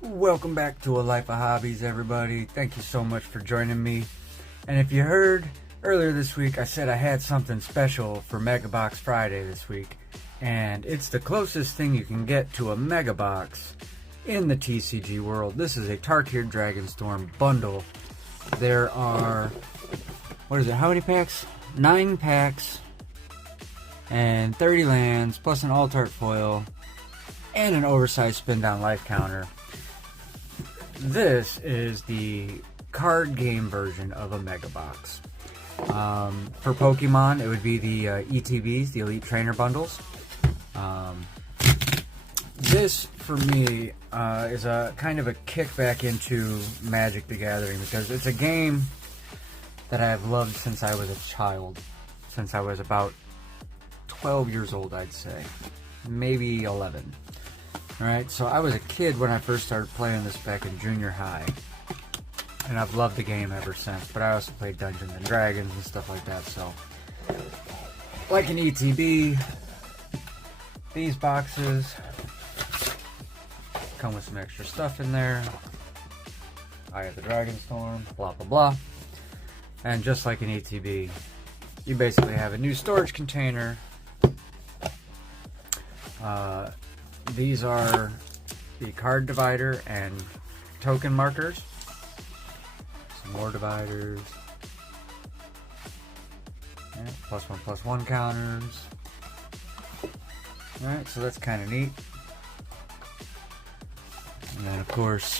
Welcome back to A Life of Hobbies, everybody. Thank you so much for joining me. And if you heard earlier this week, I said I had something special for Megabox Friday this week. And it's the closest thing you can get to a Megabox in the TCG world. This is a Tarkir Dragonstorm Bundle. There are, what is it, how many packs? 9 packs and 30 lands, plus an alt-art foil, and an oversized spin-down life counter. This is the card game version of a Megabox. For Pokemon, it would be the ETBs, the Elite Trainer Bundles. This, for me, is a kind of a kickback into Magic the Gathering, because it's a game that I have loved since I was a child. Since I was about 12 years old, I'd say. Maybe 11. Alright, so I was a kid when I first started playing this back in junior high. And I've loved the game ever since. But I also played Dungeons and Dragons and stuff like that, so. Like an ETB, these boxes come with some extra stuff in there. I have the Dragonstorm, blah blah blah. And just like an ETB, you basically have a new storage container. These are the card divider and token markers. Some more dividers. Yeah, +1/+1 counters. Alright, so that's kind of neat. And then of course,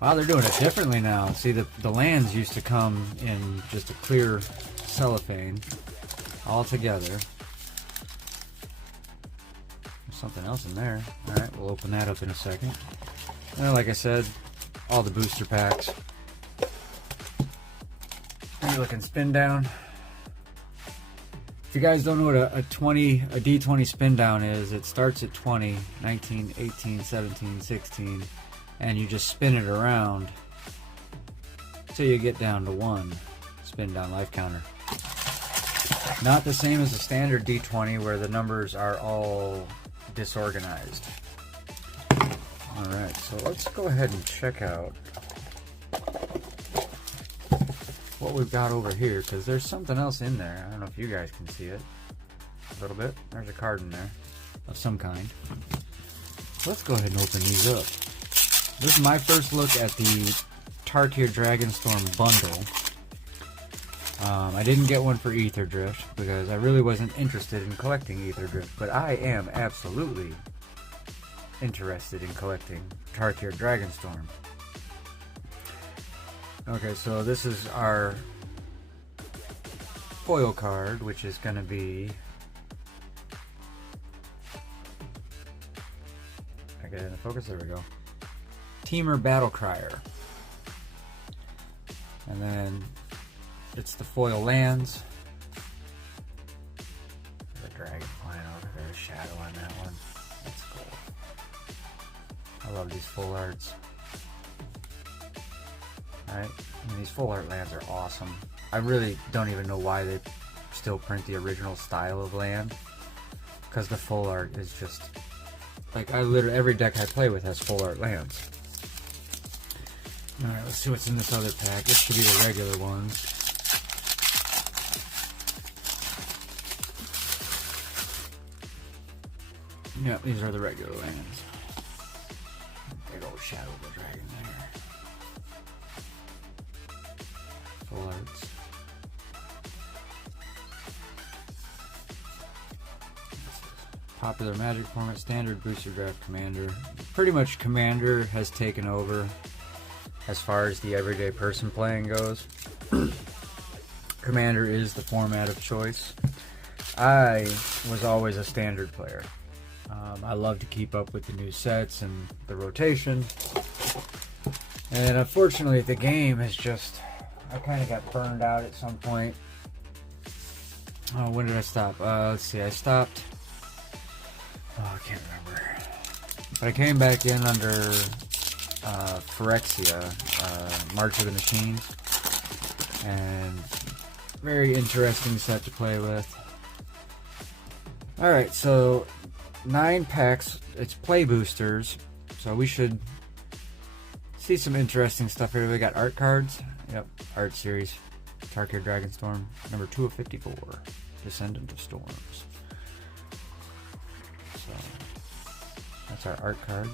wow, they're doing it differently now. See, the lands used to come in just a clear cellophane all together. Something else in there. Alright, we'll open that up in a second. And like I said, all the booster packs. And you're looking spin down. If you guys don't know what a D20 spin down is, it starts at 20, 19, 18, 17, 16, and you just spin it around till you get down to 1 spin down life counter. Not the same as a standard D20 where the numbers are all disorganized. Alright, so let's go ahead and check out what we've got over here, because there's something else in there. I don't know if you guys can see it a little bit. There's a card in there of some kind. Let's go ahead and open these up. This is my first look at the Tarkir Dragonstorm Bundle. I didn't get one for Ether Drift because I really wasn't interested in collecting Ether Drift, but I am absolutely interested in collecting Tarkir Dragonstorm. Okay, so this is our foil card, which is going to be, I get it in the focus, there we go, Teamer Battle Crier. And then it's the foil lands. There's a dragon flying over there, a shadow on that one. That's cool. I love these full arts. Alright, and these full art lands are awesome. I really don't even know why they still print the original style of land, because the full art is just, like, I literally, every deck I play with has full art lands. Alright, let's see what's in this other pack. This should be the regular ones. Yeah, these are the regular lands. Big old shadow of the dragon there. Full arts. Popular Magic format, standard booster draft Commander. Pretty much Commander has taken over as far as the everyday person playing goes. Commander is the format of choice. I was always a standard player. I love to keep up with the new sets and the rotation. And unfortunately, the game has just, I kind of got burned out at some point. Oh, when did I stop? Let's see, I stopped, I can't remember. But I came back in under Phyrexia, March of the Machines. And very interesting set to play with. Alright, so 9 packs. It's play boosters. So we should see some interesting stuff here. We got art cards. Yep, art series. Tarkir Dragonstorm, number 254. Descendant of Storms. So that's our art card.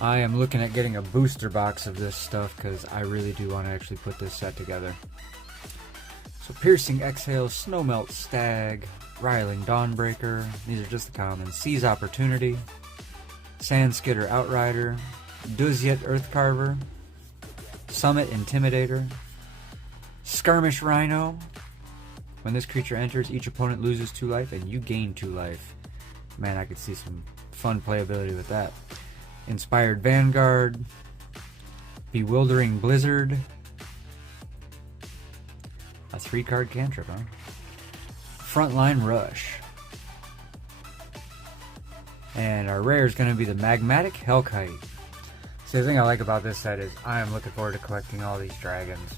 I am looking at getting a booster box of this stuff because I really do want to actually put this set together. So Piercing Exhale, Snowmelt Stag, Riling Dawnbreaker, these are just the commons. Seize Opportunity, Sandskidder Outrider, Duzyet Earthcarver, Summit Intimidator, Skirmish Rhino. When this creature enters, each opponent loses 2 life and you gain 2 life. Man, I could see some fun playability with that. Inspired Vanguard, Bewildering Blizzard, a 3-card cantrip, huh? Frontline Rush. And our rare is going to be the Magmatic Hellkite. See, the thing I like about this set is I am looking forward to collecting all these dragons.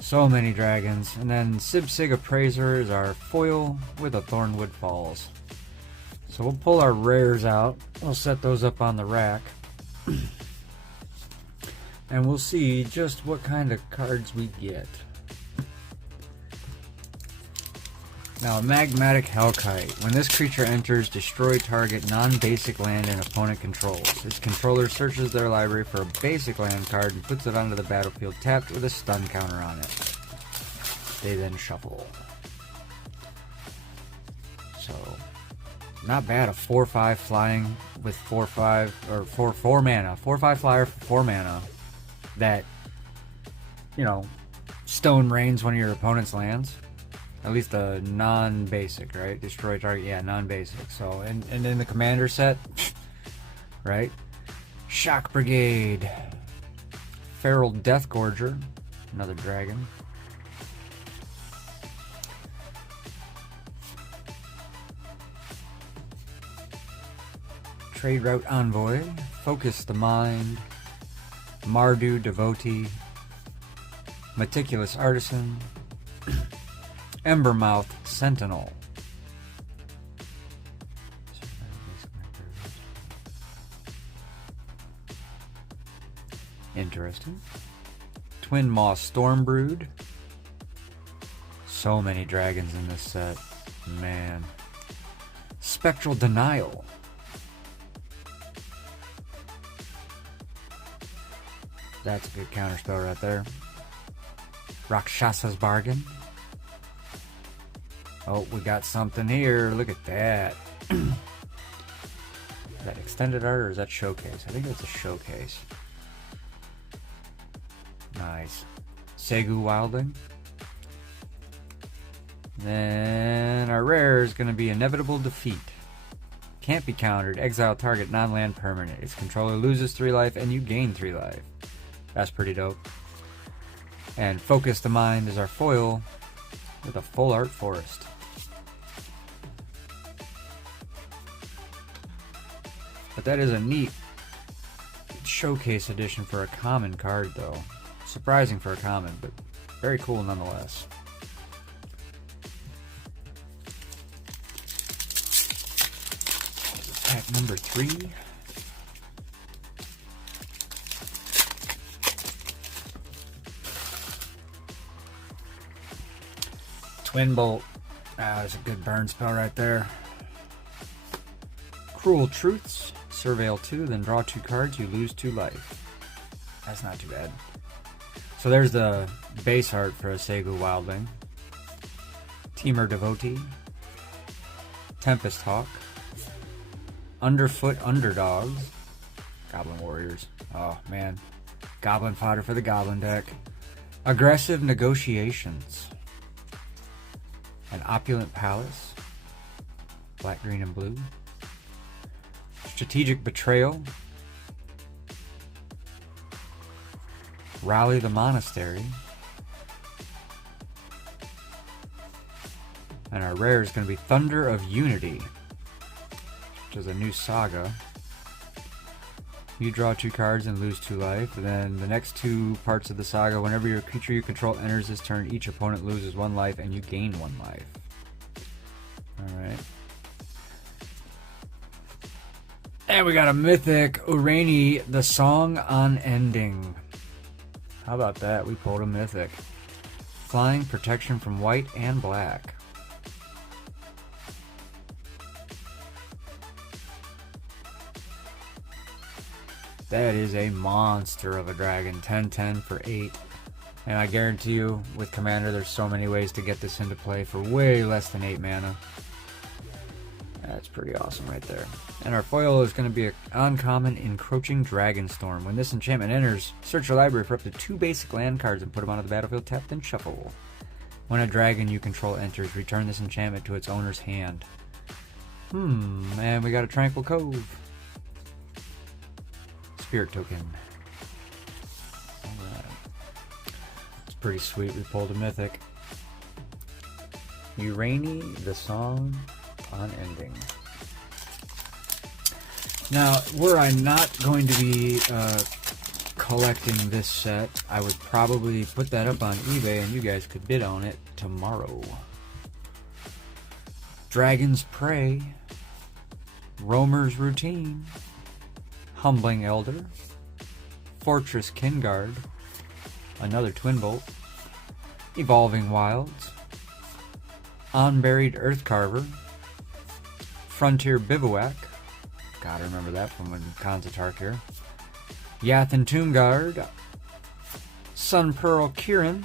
So many dragons. And then Sibsig Appraiser is our foil with a Thornwood Falls. So we'll pull our rares out. We'll set those up on the rack. And we'll see just what kind of cards we get. Now, Magmatic Hellkite. When this creature enters, destroy target non-basic land an opponent controls. Its controller searches their library for a basic land card and puts it onto the battlefield tapped with a stun counter on it. They then shuffle. So, not bad. A 4/5 flying with 4/5 or 4 mana. 4/5 flyer for 4 mana. That, you know, stone rains one of your opponent's lands. At least a non-basic, right? Destroy target, yeah, non-basic. So, and in the commander set, right? Shock Brigade, Feral Deathgorger, another dragon. Trade Route Envoy, Focus the Mind, Mardu Devotee, Meticulous Artisan, Embermouth Sentinel. Interesting. Twin Maw Stormbrood. So many dragons in this set. Man. Spectral Denial. That's a good counterspell right there. Rakshasa's Bargain. Oh, we got something here. Look at that. Is that extended art or is that showcase? I think that's a showcase. Nice. Segu Wilding. Then our rare is going to be Inevitable Defeat. Can't be countered. Exile target non-land permanent. Its controller loses 3 life and you gain 3 life. That's pretty dope. And Focus the Mind is our foil with a full art forest. But that is a neat showcase edition for a common card, though. Surprising for a common, but very cool nonetheless. Pack number 3. Twin Bolt. That's a good burn spell right there. Cruel Truths. Surveil 2, then draw 2 cards. You lose 2 life. That's not too bad. So there's the base art for a Segu Wildling. Teamer Devotee. Tempest Hawk. Underfoot Underdogs. Goblin Warriors. Oh, man. Goblin fodder for the Goblin deck. Aggressive Negotiations. An Opulent Palace. Black, green, and blue. Strategic Betrayal. Rally the Monastery. And our rare is going to be Thunder of Unity, which is a new saga. You draw 2 cards and lose 2 life. And then the next 2 parts of the saga, whenever your creature you control enters this turn, each opponent loses 1 life and you gain 1 life. Alright. And we got a mythic Urani, the Song Unending. How about that? We pulled a mythic. Flying, protection from white and black. That is a monster of a dragon. 10/10 for 8. And I guarantee you, with Commander, there's so many ways to get this into play for way less than 8 mana. That's pretty awesome right there. And our foil is going to be an uncommon Encroaching Dragonstorm. When this enchantment enters, search your library for up to 2 basic land cards and put them onto the battlefield tapped and shuffle. When a dragon you control enters, return this enchantment to its owner's hand. And we got a Tranquil Cove. Spirit token. Alright. It's pretty sweet. We pulled a mythic. Urani, the Song Unending. Now, were I not going to be collecting this set, I would probably put that up on eBay and you guys could bid on it tomorrow. Dragon's Prey, Roamer's Routine, Humbling Elder, Fortress Kinguard, another Twin Bolt, Evolving Wilds, Unburied Earthcarver, Frontier Bivouac, gotta remember that from when Plane of Tarkir, Yathan Tombguard, Sun Pearl Kirin,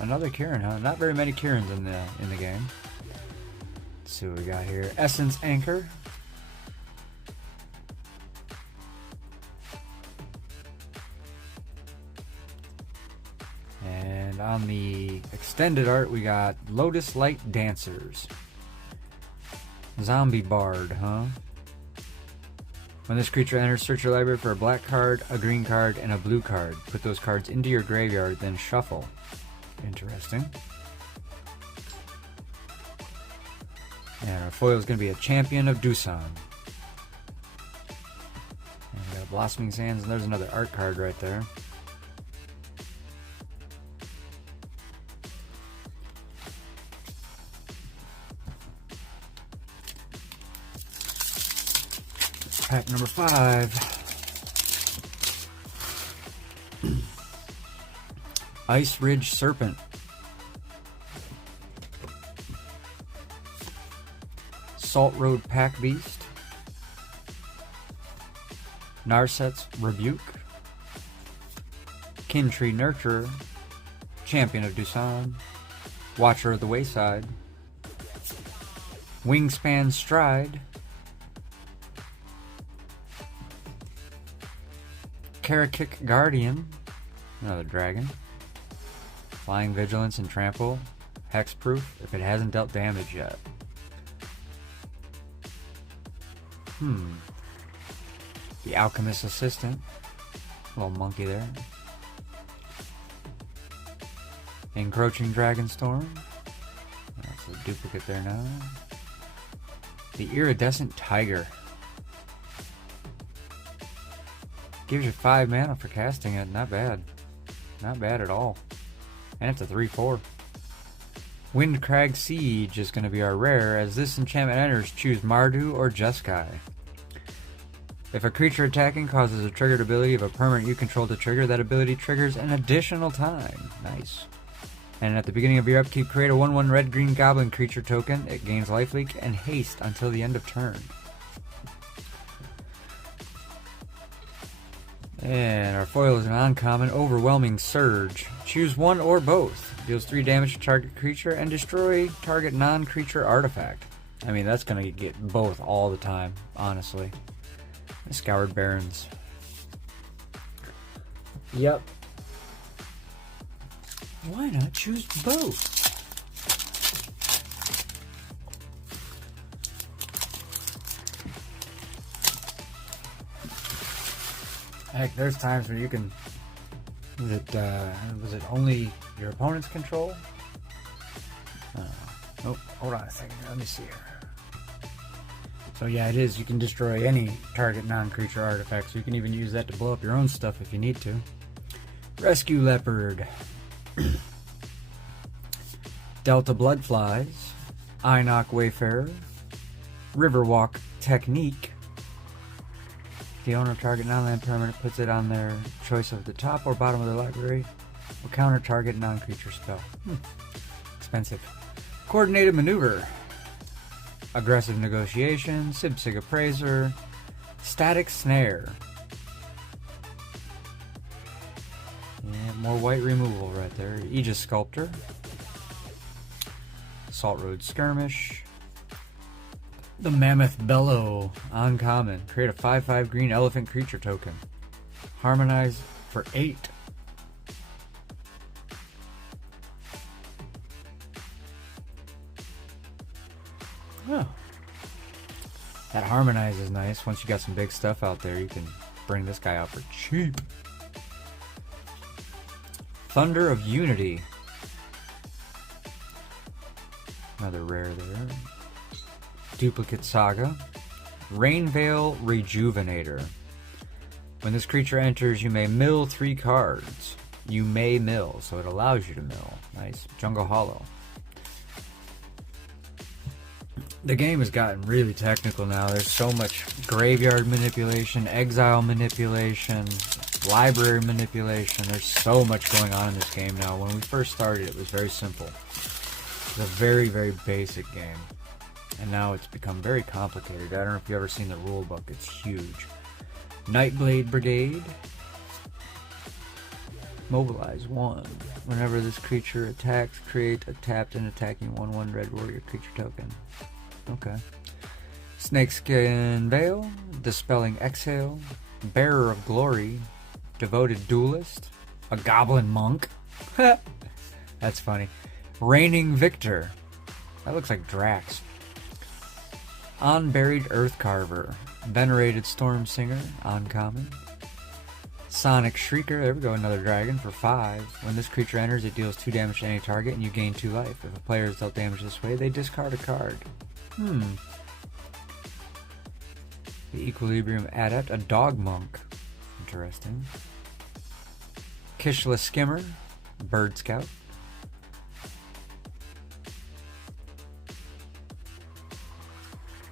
another Kirin, huh? Not very many Kirins in the game. Let's see what we got here. Essence Anchor, and on the extended art we got Lotus Light Dancers. Zombie Bard, huh? When this creature enters, search your library for a black card, a green card, and a blue card. Put those cards into your graveyard, then shuffle. Interesting. And our foil is going to be a Champion of Dusan. And we got Blossoming Sands, and there's another art card right there. Pack number 5. Ice Ridge Serpent. Salt Road Pack Beast. Narset's Rebuke. Kintree Nurturer. Champion of Dusan. Watcher of the Wayside. Wingspan Stride. Karakik Guardian, another dragon. Flying Vigilance and Trample. Hexproof if it hasn't dealt damage yet. The Alchemist Assistant. Little monkey there. Encroaching Dragonstorm. That's a duplicate there now. The Iridescent Tiger. Gives you 5 mana for casting it. Not bad. Not bad at all. And it's a 3/4. Windcrag Siege is going to be our rare. As this enchantment enters, choose Mardu or Jeskai. If a creature attacking causes a triggered ability of a permanent you control to trigger, that ability triggers an additional time. Nice. And at the beginning of your upkeep, create a 1/1 red-green goblin creature token. It gains lifelink and haste until the end of turn. And our foil is an uncommon Overwhelming Surge. Choose one or both. Deals 3 damage to target creature and destroy target non-creature artifact. I mean, that's going to get both all the time, honestly. Scoured Barrens. Yep. Why not choose both? Heck, there's times where you can... was it only your opponent's control? Oh, hold on a second. Let me see here. So yeah, it is. You can destroy any target non-creature artifact, so you can even use that to blow up your own stuff if you need to. Rescue Leopard. Delta Bloodflies. Einok Wayfarer. Riverwalk Technique. The owner of target non-land permanent puts it on their choice of the top or bottom of their library will counter target non-creature spell. Expensive. Coordinated maneuver. Aggressive negotiation. Sibsig appraiser. Static snare. Yeah, more white removal right there. Aegis sculptor. Salt Road skirmish. The Mammoth Bellow, uncommon. Create a 5/5 green elephant creature token. Harmonize for 8. Oh. That Harmonize is nice. Once you got some big stuff out there, you can bring this guy out for cheap. Thunder of Unity. Another rare there. Duplicate Saga. Rainveil Rejuvenator. When this creature enters, you may mill 3 cards. You may mill, so it allows you to mill. Nice. Jungle Hollow. The game has gotten really technical now. There's so much graveyard manipulation, exile manipulation, library manipulation. There's so much going on in this game now. When we first started, it was very simple. It was a very, very basic game. And now it's become very complicated. I don't know if you've ever seen the rule book. It's huge. Nightblade Brigade. Mobilize 1. Whenever this creature attacks, create a tapped and attacking 1/1 red warrior creature token. Okay. Snakeskin Veil. Dispelling Exhale. Bearer of Glory. Devoted Duelist. A Goblin Monk. That's funny. Reigning Victor. That looks like Drax. Unburied Earthcarver. Venerated Stormsinger. Uncommon. Sonic Shrieker. There we go, another dragon for 5. When this creature enters, it deals 2 damage to any target and you gain 2 life. If a player is dealt damage this way, they discard a card. The Equilibrium Adept. A Dog Monk. Interesting. Kishla Skimmer. Bird Scout.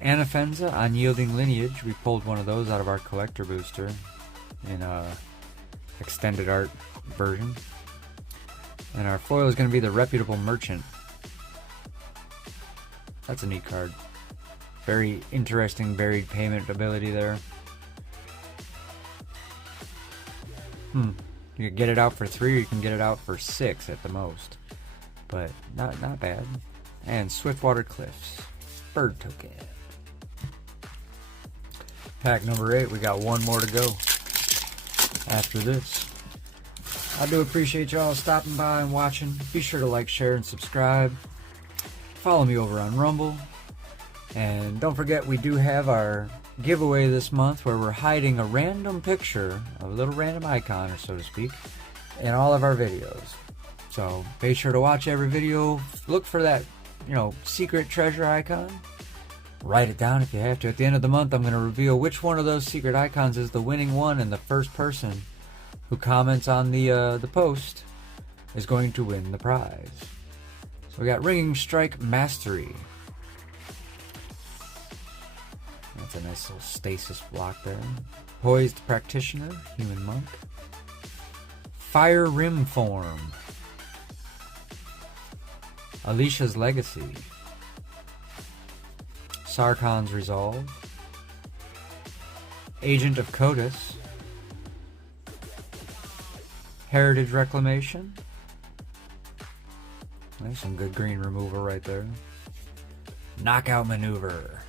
Anafenza, Unyielding Lineage. We pulled one of those out of our collector booster in a extended art version. And our foil is going to be the Reputable Merchant. That's a neat card. Very interesting buried payment ability there. You can get it out for 3 or you can get it out for 6 at the most. But not bad. And Swiftwater Cliffs. Bird token. Pack number 8, we got one more to go after this. I do appreciate y'all stopping by and watching. Be sure to like, share, and subscribe. Follow me over on Rumble. And don't forget, we do have our giveaway this month where we're hiding a random picture, a little random icon, or so to speak, in all of our videos. So be sure to watch every video. Look for that, secret treasure icon. Write it down if you have to. At the end of the month, I'm going to reveal which one of those secret icons is the winning one, and the first person who comments on the post is going to win the prize. So we got Ringing Strike Mastery. That's a nice little stasis block there. Poised Practitioner, Human Monk. Fire Rim Form. Alicia's Legacy. Sarkhan's Resolve. Agent of Kodos. Heritage Reclamation. There's some good green removal right there. Knockout Maneuver.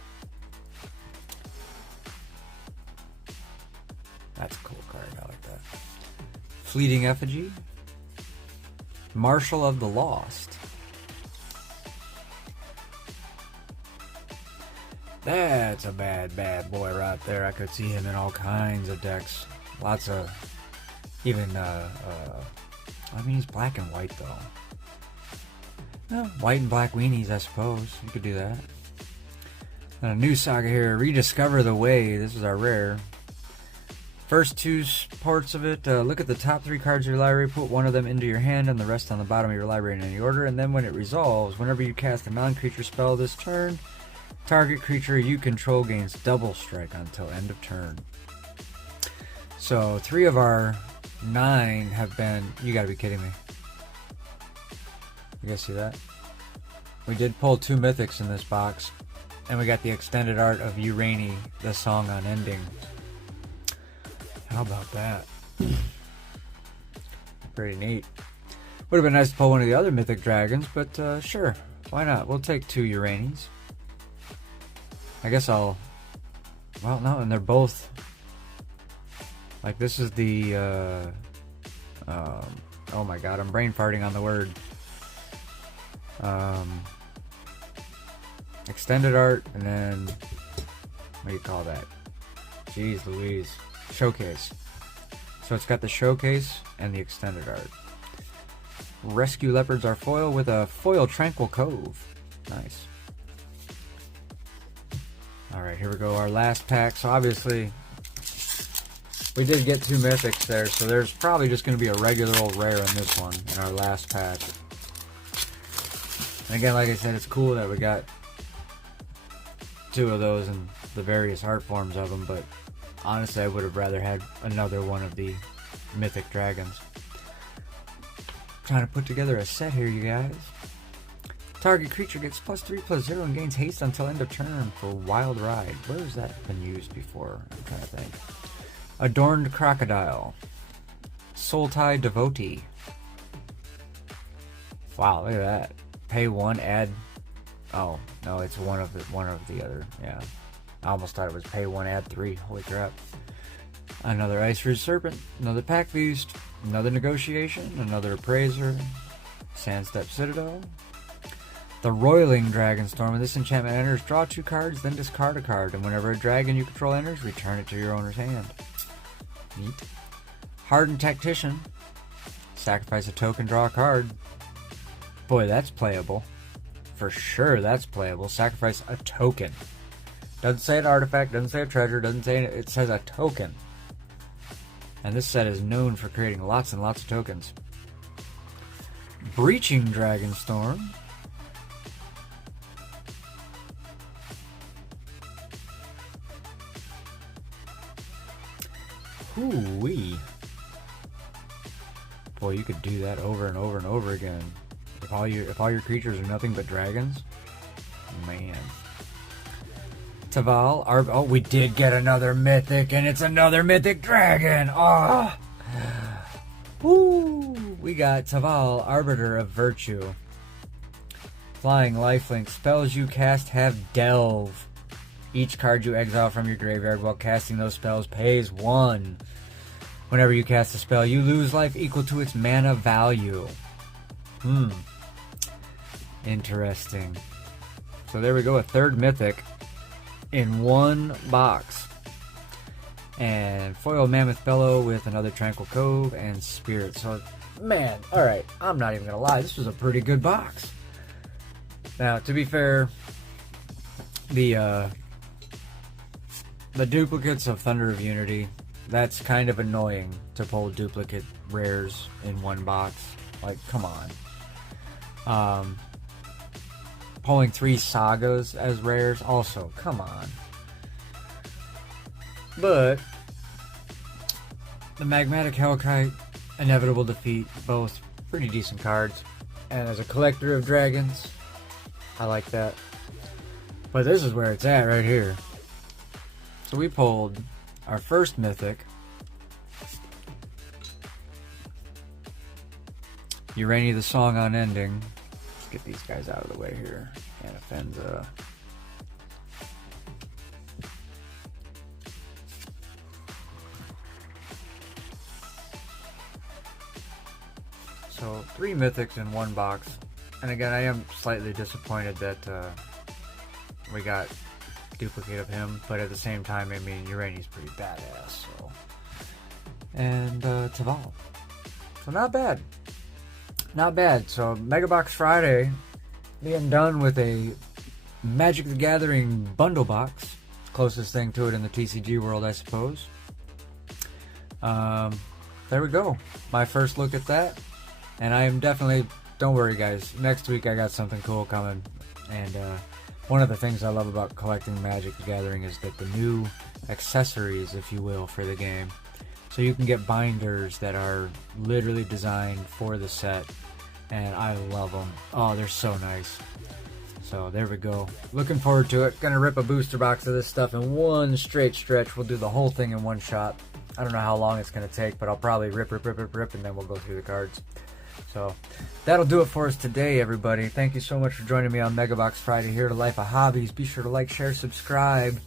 That's a cool card, I like that. Fleeting Effigy. Marshal of the Lost. That's a bad boy right there. I could see him in all kinds of decks. Lots of, even, he's black and white though. Well, white and black weenies, I suppose. You could do that. And a new saga here, Rediscover the Way. This is our rare. First 2 parts of it, look at the top 3 cards of your library, put one of them into your hand and the rest on the bottom of your library in any order, and then when it resolves, whenever you cast a non-creature spell this turn, target creature you control gains double strike until end of turn. So 3 of our 9 have been... You gotta be kidding me. You guys see that? We did pull 2 mythics in this box. And we got the extended art of Urani, the song on ending. How about that? Pretty neat. Would have been nice to pull one of the other mythic dragons, but sure. Why not? We'll take 2 Uranis. I guess I'll... Well, no, and they're both... Like, this is the... oh my god, I'm brain farting on the word. Extended art, and then... What do you call that? Jeez Louise. Showcase. So it's got the showcase and the extended art. Rescue Leopards are foil with a foil Tranquil Cove. Nice. Alright, here we go. Our last pack. So obviously, we did get 2 mythics there, so there's probably just going to be a regular old rare in this one, in our last pack. And again, like I said, it's cool that we got 2 of those and the various art forms of them, but honestly, I would have rather had another one of the mythic dragons. Trying to put together a set here, you guys. Target creature gets +3/+0 and gains haste until end of turn for Wild Ride. Where has that been used before? I'm trying to think. Adorned Crocodile. Soul-Tie Devotee. Wow, look at that. Pay 1, add... Oh, no, it's one of the other. Yeah. I almost thought it was pay 1, add 3. Holy crap. Another Ice Ridge Serpent. Another Pack Beast. Another Negotiation. Another Appraiser. Sandstep Citadel. The Roiling Dragonstorm. When this enchantment enters, draw 2 cards, then discard a card. And whenever a dragon you control enters, return it to your owner's hand. Neat. Hardened Tactician. Sacrifice a token, draw a card. Boy, that's playable. For sure, that's playable. Sacrifice a token. Doesn't say an artifact, doesn't say a treasure, doesn't say it says a token. And this set is known for creating lots and lots of tokens. Breaching Dragonstorm. Hoo-wee. Boy, you could do that over and over and over again. If all your creatures are nothing but dragons. Man. Taval, oh, we did get another mythic, and it's another mythic dragon. Oh. Woo! We got Taval, Arbiter of Virtue. Flying lifelink. Spells you cast have Delve. Each card you exile from your graveyard while casting those spells pays 1. Whenever you cast a spell, you lose life equal to its mana value. Interesting. So there we go, a third mythic in one box. And foil Mammoth Bellow with another Tranquil Cove and Spirit. So, man, alright, I'm not even gonna lie, this was a pretty good box. Now, to be fair, the duplicates of Thunder of Unity, that's kind of annoying to pull duplicate rares in one box. Like, come on. Pulling 3 sagas as rares, also, come on. But the Magmatic Hellkite, Inevitable Defeat, both pretty decent cards. And as a collector of dragons, I like that. But this is where it's at right here. So we pulled our first mythic, Urani the Song on Ending. Let's get these guys out of the way here. Can't offend So 3 mythics in one box. And again, I am slightly disappointed that we got duplicate of him, but at the same time, I mean, Urani's pretty badass, so. And Taval. So not bad. Not bad. So Megabox Friday, being done with a Magic the Gathering bundle box. Closest thing to it in the TCG world, I suppose. There we go. My first look at that. And I am definitely, don't worry guys, next week I got something cool coming. And one of the things I love about collecting Magic the Gathering is that the new accessories, if you will, for the game So you can get binders that are literally designed for the set, and I love them. Oh, they're so nice. So there we go. Looking forward to it. Gonna rip a booster box of this stuff in one straight stretch. We'll do the whole thing in one shot. I don't know how long it's gonna take, but I'll probably rip, and then we'll go through the cards. So that'll do it for us today, everybody. Thank you so much for joining me on Megabox Friday here to Life of Hobbies. Be sure to like, share, subscribe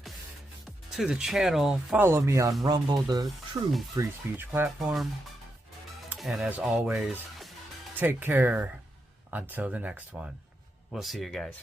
to the channel. Follow me on Rumble, the true free speech platform. And as always, take care until the next one. We'll see you guys.